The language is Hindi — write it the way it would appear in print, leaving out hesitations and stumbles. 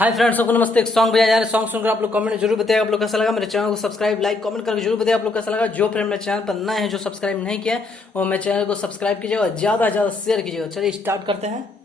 हाय फ्रेंड्स, सबको नमस्ते। एक सॉन्ग बजाया जा रहा है। सॉन्ग सुनकर आप लोग कमेंट में जरूर बताइएगा आप लोग कैसा लगा। मेरे चैनल को सब्सक्राइब, लाइक, कमेंट करके जरूर बताइए आप लोग कैसा लगा। जो फ्रेंड मेरे चैनल पर नए हैं, जो सब्सक्राइब नहीं किया है, वो मेरे चैनल को सब्सक्राइब कीजिएगा और ज्यादा से ज्यादा शेयर कीजिएगा। चलिए स्टार्ट करते हैं।